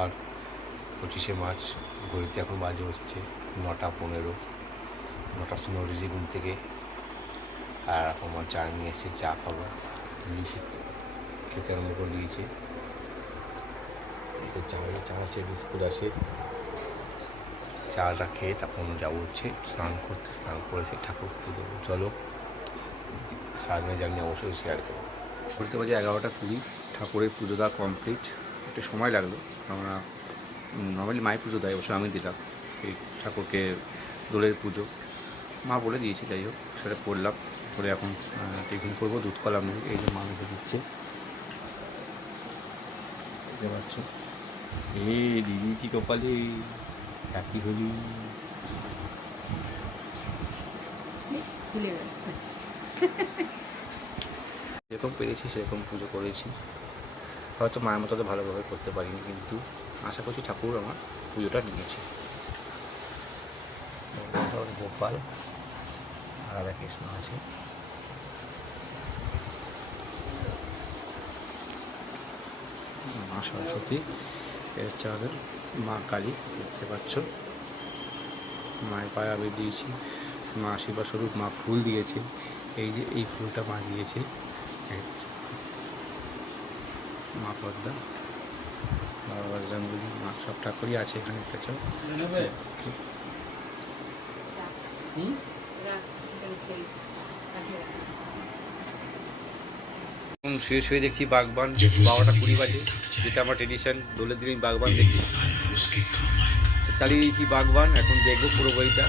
বুধবার 25শে মার্চ। ঘড়িতে এখন বাজে হচ্ছে 9:15। 9টার সময় উঠেছি ঘুম থেকে, আর এখন আমার চা নিয়ে এসে চা খাবো। খেতে আরম্ভ করে দিয়েছে। চা আছে, বিস্কুট আছে। চাটা খেয়ে তখন যাবো হচ্ছে স্নান করতে। স্নান করেছে ঠাকুর পুজো দেবো। চলো সারাদিনের জার্নি অবশ্যই শেয়ার করবো। বলতে পারছি 11টা 20। ঠাকুরের পুজো দেওয়া কমপ্লিট। একটু সময় লাগলো, আমরা নর্মালি মায়ের পুজো দেয়, অবশ্য আমি দিলাম এই ঠাকুরকে দোলের পুজো। মা বলে দিয়েছি, যাই হোক সেটা করলাম। করে এখন টিফিন করবো। দুধ কলা মুড়ি এই যে মা মেখে দিচ্ছে, বুঝতে পারছো। দিদি কি কপালে রাখি হলি। যেরকম পেরেছি সেরকম পুজো করেছি। হয়তো মায়ের মতো তো ভালোভাবে করতে পারিনি, কিন্তু আশা করছি ঠাকুর আমার পুজোটা নিয়েছি। গোপাল আর রাধা কৃষ্ণ আছে। মা সরস্বতী, এর হচ্ছে আমাদের মা কালী, দেখতে পাচ্ছ। মায়ের পায়ে আবির দিয়েছি। মা আশীর্বাদ স্বরূপ মা ফুল দিয়েছে। এই যে এই ফুলটা মা দিয়েছে। মা পদ্মা, বাবা বজরঙ্গবলী, মা সব ঠাকুরই আছে এখানে, দেখতে চাও। শুয়ে শুয়ে দেখছি বাগবান। 12টা 20 বাজে, যেটা আমার ট্রেডিশন। দোলের দিন বাগবান দেখি। চালিয়ে দিয়েছি বাগবান। এখন দেখবো পুরো বইটা,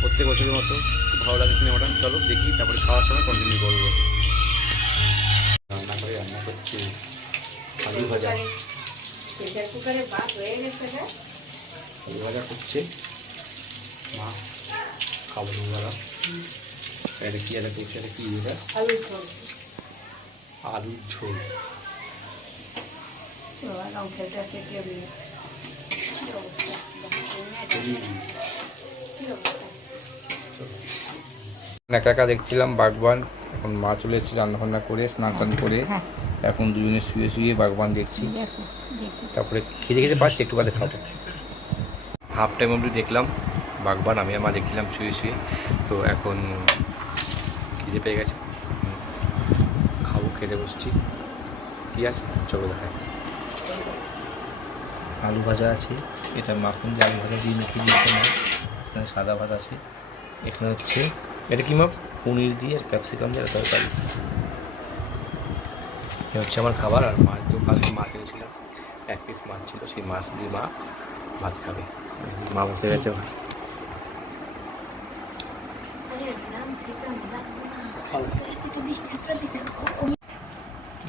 প্রত্যেক বছরের মতো। ভালো লাগে সিনেমাটা। চলো দেখি, তারপরে খাওয়ার সময় কন্টিনিউ করবো। রান্না করছি আলু ভাজা। আলু ভাজা করছে মা, খাবো দুবেলা। এটা কি, এটা করছে, এটা কি, এটা আলুর ঝোল। একা একা দেখছিলাম বাগবান। এখন মা চলে এসেছে রান্নাবান্না করে, স্নান টান করে। এখন দুজনে শুয়ে শুয়ে বাগবান দেখছি। তারপরে খেতে খেতে পাচ্ছি, একটু বাদে খাবো। হাফ টাইম অবধি দেখলাম বাগবান, আমি আর মা দেখছিলাম শুয়ে শুয়ে। তো এখন খিদে পেয়ে গেছে, খাবো। খেতে বসছি। কী আছে চলো দেখায়। আলু ভাজা আছে, এটা মাখন দিয়ে আলু ভাজা দিয়ে মেখে দিয়েছে মা। এখানে সাদা ভাত আছে। এখানে হচ্ছে এটা কি মা, পনির দিয়ে আর ক্যাপসিকাম দিয়ে তরকারি। এ হচ্ছে আমার খাবার। আর মাছ তো কালকে মাছ এনেছিলাম, 1 পিস মাছ ছিল, সেই মাছ দিয়ে মা ভাত খাবে। মা বসে গেছে ভাত।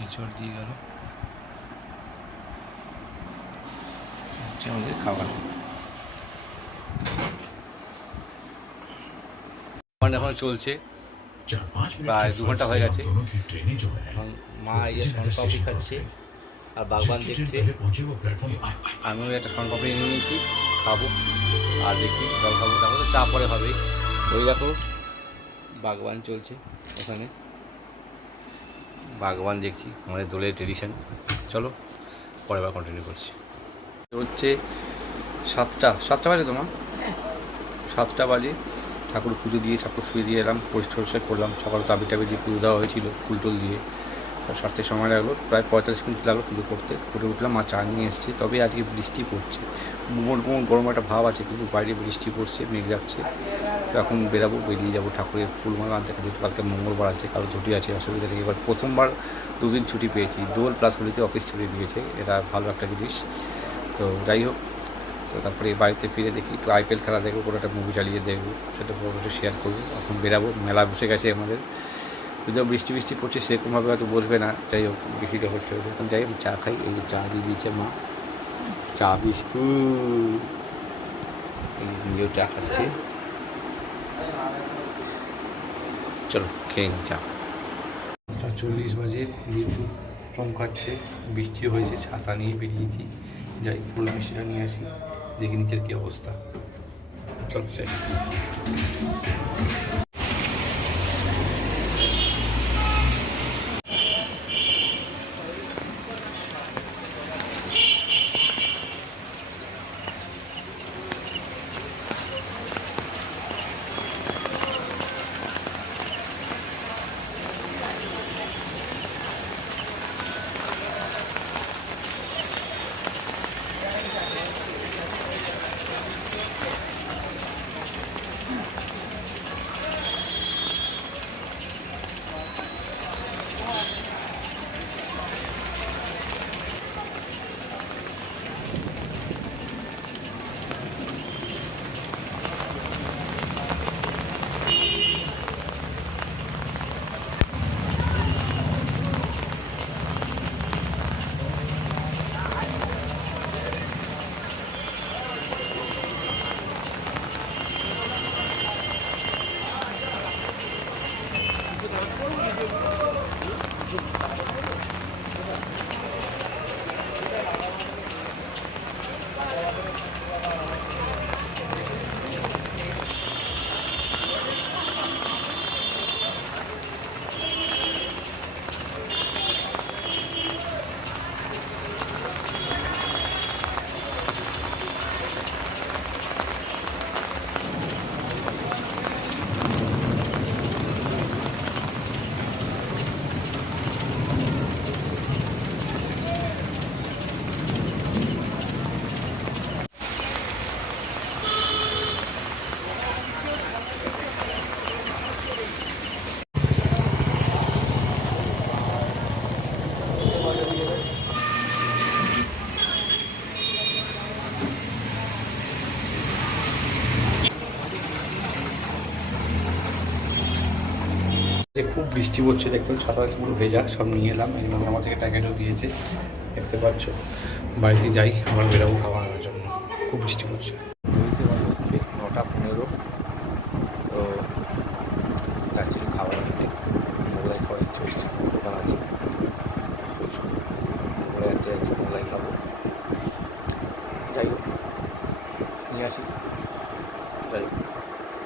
ইঁচড় দিয়ে গেল হচ্ছে আমাদের খাবার। এখন চলছে, প্রায় 2 ঘন্টা হয়ে গেছে। এখন মা এই শনপাপড়ি খাচ্ছে আর বাগবান দেখছে। আমিও একটা শনপাপড়ি নিয়ে নিয়েছি, খাবো। আর দেখি জল খাবো, তারপর তো চা পরে হবে। ওই দেখো বাগবান চলছে ওখানে, বাগবান দেখছি, আমাদের দোলের ট্রেডিশন। চলো পরে আবার কন্টিনিউ করছি। হচ্ছে 7টা বাজে, তোমার 7টা বাজে। ঠাকুর পুজো দিয়ে ঠাকুর শুয়ে দিয়ে এলাম, পরিষ্কার করলাম। সকালে তাবি টাবি দিয়ে পুজো দেওয়া হয়েছিল, ফুল টুল দিয়ে। সারতে সময় লাগলো, প্রায় 45 মিনিট লাগলো পুজো করতে। করে উঠলাম, মা চা নিয়ে এসছে। তবে আজকে বৃষ্টি পড়ছে, গরম একটা ভাব আছে, কিন্তু বাইরে বৃষ্টি পড়ছে, মেঘ যাচ্ছে। তো এখন বেরাবো, বেরিয়ে যাবো ঠাকুরের ফুলমালা আনতে। যেহেতু কালকে মঙ্গলবার আছে, কারো ছুটি আছে, অসুবিধা নেই। এবার প্রথমবার 2 দিন ছুটি পেয়েছি, দোল প্লাস হোলিতে অফিস ছুটি দিয়েছে, এটা ভালো একটা জিনিস। তো যাই হোক, তো তারপরে বাড়িতে ফিরে দেখি একটু IPL খেলা দেখবো, কোনো একটা মুভি চালিয়ে দেখবো, সেটা পরে শেয়ার করবো। এখন বেরাবো, মেলা বসে গেছে আমাদের। যদিও বৃষ্টি পড়ছে, সেরকমভাবে হয়তো বসবে না। যাই হোক, বৃষ্টিটা হচ্ছে। এখন যাই হোক, চা খাই। এই যে চা দিয়ে দিয়েছে মা, চা বিস্কুট। এই নিজেও চা খাচ্ছে। চলো খেয়ে নিই চা। 40 বাজে, বিদ্যুৎ চমকাচ্ছে, বৃষ্টি হয়েছে, ছাতা নিয়ে বেরিয়েছি। যাই ফুল মিষ্টিটা নিয়ে আসি, দেখি নিচের কী অবস্থা। চল চাই। বৃষ্টি পড়ছে দেখতে ছাতা পুরো ভেজা, সব নিয়ে এলাম। এই মনে আমার থেকে প্যাকেটও দিয়েছে, দেখতে পাচ্ছ। বাড়িতে যাই, আবার বেরোবো খাওয়া আনার জন্য। খুব বৃষ্টি পড়ছে। ঘুরতে বন্ধ হচ্ছে 9:15। তো যাচ্ছি খাবার আনতে, মোগলাই খাওয়ার ইচ্ছে হচ্ছে, দোকান আছে মোগলাই আনতে যাচ্ছি, মোগলাই খাবো। যাই হোক নিয়ে আসি, যাই হোক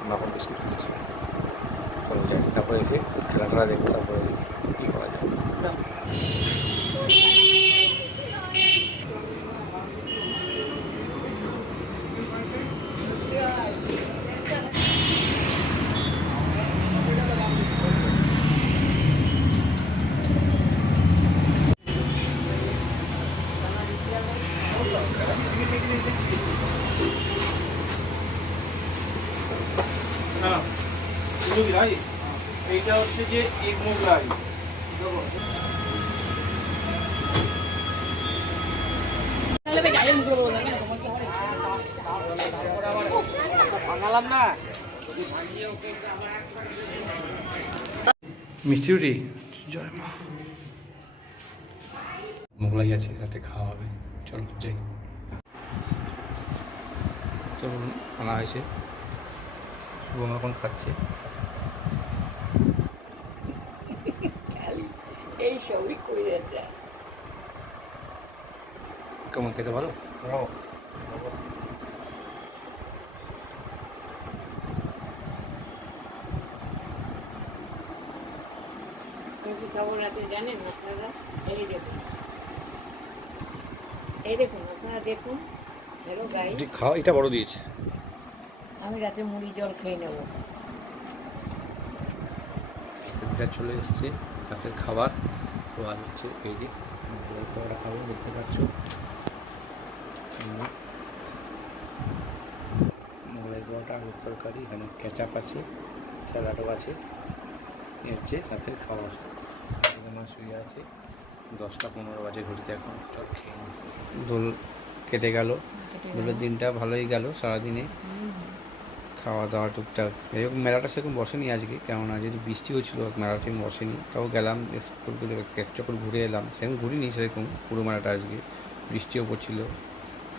মাখন বিস্কুট খাচ্ছি। চলো যাই, তারপরে এসে খেলা দেখবো, তারপরে কী করা যায়। এইটা হচ্ছে যে এগ মোগলাই। মিষ্টি রুটি, জয় মা। মোগলাই আছে, রাতে খাওয়া হবে। চলো যাই। চলুন, আনা হয়েছে, এবং এখন খাচ্ছে। এই সবই করে যাচ্ছে। কেমন খেতে ভালো? কি খবর আছে জানেন আপনারা? এই দেখুন আপনারা দেখুন। হ্যালো গাইস, খাওয়া এটা বড় দিয়েছে। আমি রাতে মুড়ি জল খেয়ে নেব। সেটা চলে এসছে রাতের খাবার। তো আজ হচ্ছে এই যে খাবারটা খাবো, দেখতে পাচ্ছ। মোগলাই পোড়াটা, আলুর তরকারি, এখানে কেচাপ আছে, স্যালাডও আছে। এই হচ্ছে রাতের খাবার। মাছ শুয়ে আছে, 10টা 15 বাজে ঘুরতে এখন। সব খেয়ে নিই। দোল কেটে গেল, দোলের দিনটা ভালোই গেল সারাদিনে। খাওয়া দাওয়া টুকটাক। যাই হোক মেলাটা সেরকম বসেনি আজকে, কেননা যেহেতু বৃষ্টি হচ্ছিলো মেলাটা ঠিক বসেনি। তাও গেলাম, স্কুলগুলো এক চক্কর ঘুরে এলাম। সেরকম ঘুরিনি সেরকম পুরো মেলাটা, আজকে বৃষ্টিও পড়ছিল।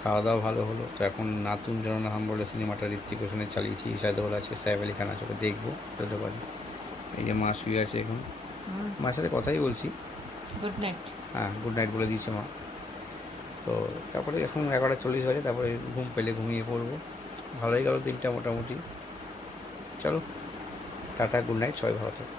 খাওয়া দাওয়া ভালো হলো। তো এখন নাতুন জননা হাম বলে সিনেমাটা ঋত্বিক রোশনের চালিয়েছি, ইশাদুল আছে, সাইফ আলি খান আছে, ওকে দেখবো যত পারি। এই যে মা শুয়ে আছে এখন, মার সাথে কথাই বলছি। Good night. হ্যাঁ, গুড নাইট বলে দিয়েছে মা। তো তারপরে এখন 11:40 বাজে, তারপরে ঘুম পেলে ঘুমিয়ে পড়বো। ভালোই গেল দিনটা মোটামুটি। চলো টাটা, গুড নাইট, সবাই ভালো থাকো।